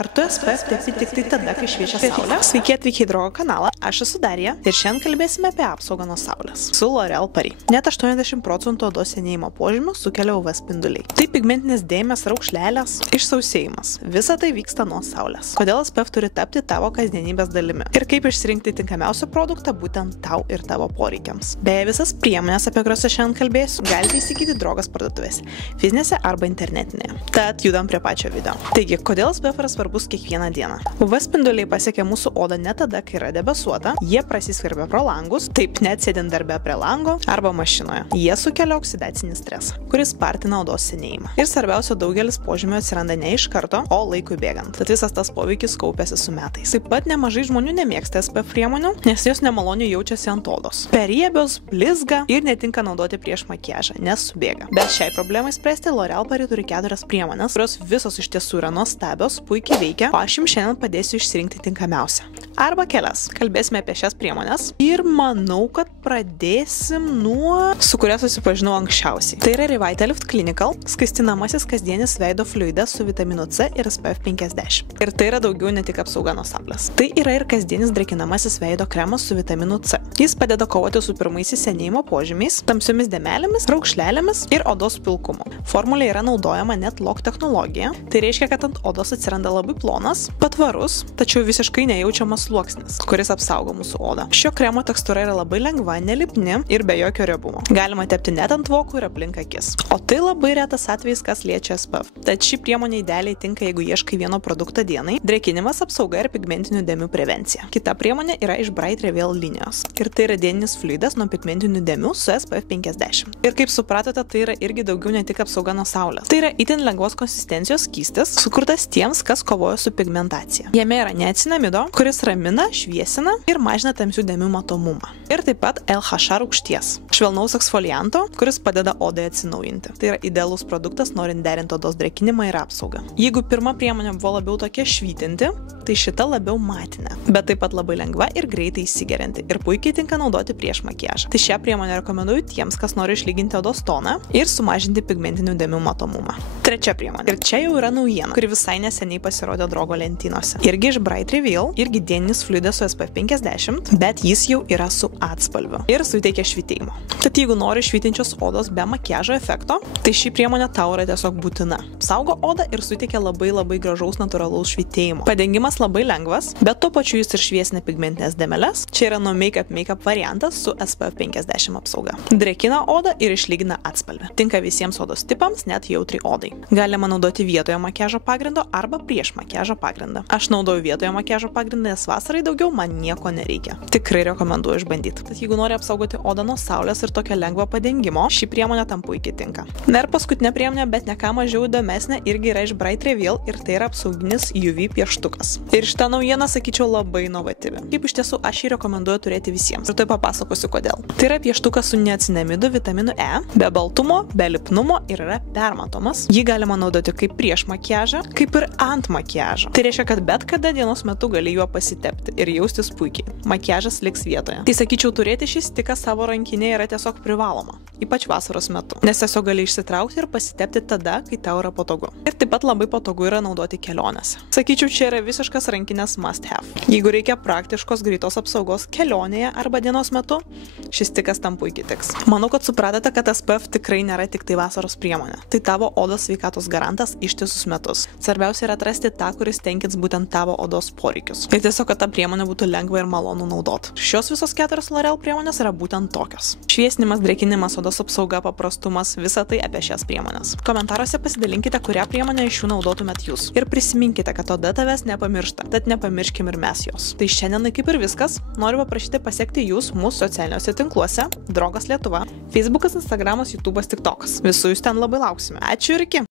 Ar tu SPF tepi tik tai tada, kai šviečia saulė? Sveiki atvykę į Drogo kanalą, aš esu Darija ir šiandien kalbėsime apie apsaugą nuo saulės. Su L'Oréal Paris. Net 80% odos senėjimo požymių sukelia UV spinduliai. Tai pigmentinės dėmės, raukšlelės, išsausėjimas. Visa tai vyksta nuo saulės. Kodėl SPF turi tapti tavo kasdienybės dalimi? Ir kaip išsirinkti tinkamiausią produktą būtent tau ir tavo poreikiams. Beje, visas priemonės, apie kurias aš šiandien kalbėsiu, galite įsigyti Drogos parduotuvėse, fizinėse arba internetinėje. Tad judam prie pačio video. Taigi, kodėl SPF yra svarbus kiekvieną dieną? UV spinduliai pasiekia mūsų odą ne tada, kai yra debesuota, jie prasiskverbia pro langus, taip net sėdint darbe prie lango arba mašinoje. Jie sukelia oksidacinį stresą, kuris spartina odos senėjimą. Ir svarbiausia, daugelis požymių atsiranda ne iš karto, o laikui bėgant. Tad visas tas poveikis kaupiasi su metais. Taip pat nemažai žmonių nemėgsta SPF priemonių, nes jos nemaloniai jaučiasi ant odos. Periebios, blizga ir netinka naudoti prieš makiažą, nes subėga. Bet šiai problemai spręsti L'Oréal Paris turi 4 priemonės, kurios visos iš tiesų yra nuostabios, puikiai veikia, o aš jums šiandien padėsiu išsirinkti tinkamiausią. Arba kelias. Kalbėsime apie šias priemonės ir manau, kad pradėsim nuo, su kuria susipažinau anksčiausiai. Tai yra Revitalift Clinical skaistinamasis kasdienis veido fluidas su vitaminu C ir SPF 50. Ir tai yra daugiau ne tik apsauga nuo saulės. Tai yra ir kasdienis drėkinamasis veido kremas su vitaminu C. Jis padeda kovoti su pirmaisiais senėjimo požymiais, tamsiomis dėmelėmis, raukšlelėmis ir odos pilkumu. Formulė yra naudojama net LOC technologija. Tai reiškia, kad ant odos atsiranda labai plonas, patvarus, tačiau visiškai nejaučiamas sluoksnis, kuris apsaugo mūsų odą. Šio kremo tekstūra yra labai lengva, nelipni ir be jokio riebumo. Galima tepti net ant vokų ir aplink akis. O tai labai retas atvejis, kas liečia SPF. Tad ši priemonė idealiai tinka, jeigu ieškai vieno produkto dienai, drėkinimas, apsauga ir pigmentinių dėmių prevencija. Kita priemonė yra iš Bright Reveal linijos. Ir tai yra dieninis fluidas nuo pigmentinių dėmių su SPF 50. Ir kaip supratote, tai yra irgi daugiau ne tik apsauga nuo saulės. Tai yra itin lengvos konsistencijos skystis, sukurtas tiems, kas kovoja su pigmentacija. Jame yra niacinamido, kuris ramina, šviesina ir mažina tamsių dėmių matomumą. Ir taip pat LHA rūgšties, švelnaus eksfolianto, kuris padeda odai atsinaujinti. Tai yra idealus produktas, norint derinti odos drėkinimą ir apsaugą. Jeigu pirma priemonė buvo labiau tokia švytinti, tai šita labiau matinė, bet taip pat labai lengva ir greitai įsigerianti ir puikiai tinka naudoti prieš makiažą. Tai šią priemonę rekomenduoju tiems, kas nori išlyginti odos toną ir sumažinti pigmentinių dėmių matomumą. Trečia priemonė. Ir čia jau yra naujiena, kuri visai neseniai pasirodė Drogo lentynose. Irgi iš Bright Reveal, irgi dieninis fluidas su SPF 50, bet jis jau yra su atspalviu ir suteikia švytėjimo. Tad jeigu nori švytinčios odos be makiažo efekto, tai ši priemonė tau yra tiesiog būtina. Saugo odą ir suteikia labai gražaus natūralaus švytėjimo. Padengimas labai lengvas, bet tuo pačiu jis ir šviesina pigmentinės dėmeles. Čia yra nuo make-up variantas su SPF 50 apsauga. Drėkina odą ir išlygina atspalvį. Tinka visiems odos tipams, net jautri odai. Galima naudoti vietoje makiažo pagrindo arba prieš makiažo pagrindą. Aš naudoju vietoje makiažo pagrindą, nes vasarai daugiau man nieko nereikia. Tikrai rekomenduoju išbandyti. Tad jeigu nori apsaugoti odą nuo saulės ir tokio lengvo padengimo, ši priemonė tam puikiai tinka. Na ir paskutinė priemonė, bet ne ką mažiau įdomesnė, irgi yra iš Bright Reveal ir tai yra apsauginis UV pieštukas. Ir šitą naujieną sakyčiau labai inovatyvi. Kaip iš tiesų aš jį rekomenduoju turėti visiems. Ir tai papasakosiu kodėl. Tai yra pieštukas su niacinamidu, vitaminu E, be baltumo, be lipnumo ir yra permatomas. Jį galima naudoti kaip prieš makiažą, kaip ir ant makiažo. Tai reiškia, kad bet kada dienos metu gali juo pasitepti ir jaustis puikiai. Makiažas liks vietoje. Tai sakyčiau, turėti šį stiką savo rankinėje yra tiesiog privaloma, ypač vasaros metu, nes tiesiog gali išsitraukti ir pasitepti tada, kai tau yra patogu. Ir taip pat labai patogu yra naudoti kelionėse. Sakyčiau, čia yra visiškas rankinės must have. Jeigu reikia praktiškos greitos apsaugos kelionėje arba dienos metu, šis stikas tam puikiai tiks. Manau, kad supratote, kad SPF tikrai nėra tik tai vasaros priemonė. Tai tavo odos sveikatos garantas ištisus metus. Svarbiausia yra atrasti tą, kuris tenkins būtent tavo odos poreikius. Ir tiesiog, kad ta priemonė būtų lengva ir malonu naudoti. Šios visos 4 L'Oréal priemonės yra būtent tokios. Šviesinimas, drėkinimas, odos apsauga, paprastumas, visa tai apie šias priemonės. Komentaruose pasidalinkite, kurią priemonę iš jų naudotumėt jūs. Ir prisiminkite, kad oda tavęs nepamiršta, tad nepamirškim ir mes jos. Tai šiandien kaip ir viskas. Noriu paprašyti pasiekti jūs mūsų socialiniuose tinkluose Drogas Lietuva, Facebookas, Instagramas, YouTube'as, TikTokas. Visų jūs ten labai lauksime. Ačiū ir iki.